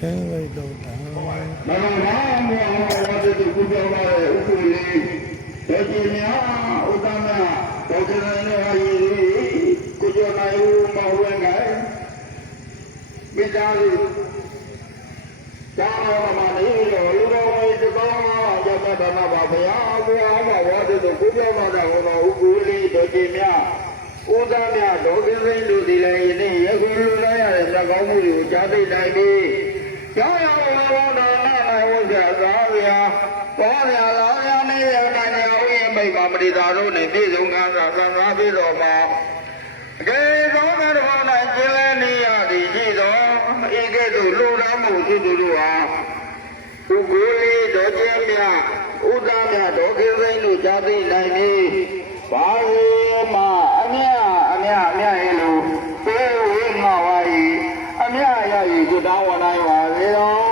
Very low. မနနာမောဝတ္တုကုကြောပါရဲ့ဥပ္ပလိဒေကျင်ညာဥဒ္ဒမဒေါကရနေဟာယီကုကြောနိုင်မဟုတ်ငယ်မိသားစုသာမမလေးရောလူတော်ဝိတကောရတ္တနာပါဗျာဘုရားဝတ္တုကုကြောပါတဲ့ဟောဥပ္ပလိဒေကျင်ညာဥဒ္ဒမဒေါကရင်းတို့ဒီလည်းယနေ့ယခုလူလာရတဲ့သကောင်းမှုတွေကိုကြားသိနိုင်ပြီကျောင်းရောဘောတော်နာဝုဇ္ဇာသာဗျာဘောဗျာလာဗျာနေရတိုင်းရောဥယျာဉ်မိတ်ပါမရိသာတို့နဲ့ပြည်စုံခံသာသံဃာပြည်တော်မှာအကယ်သောမတော်၌ကျင်းလဲနေရသည်ရှိသောဤကဲ့သို့လူတော်မှုသူတို့ဟာဥက္ကိုလီတော်ကျင်းမြဥဒ္ဒမြတော်ကိသိန်းတို့ကြားသိနိုင်ပြီဘာဝေမအမြရဲ့လူပေဝေငါဝါဤအမြရည်ကုတောင်းဝနိုင်ပါလေတော်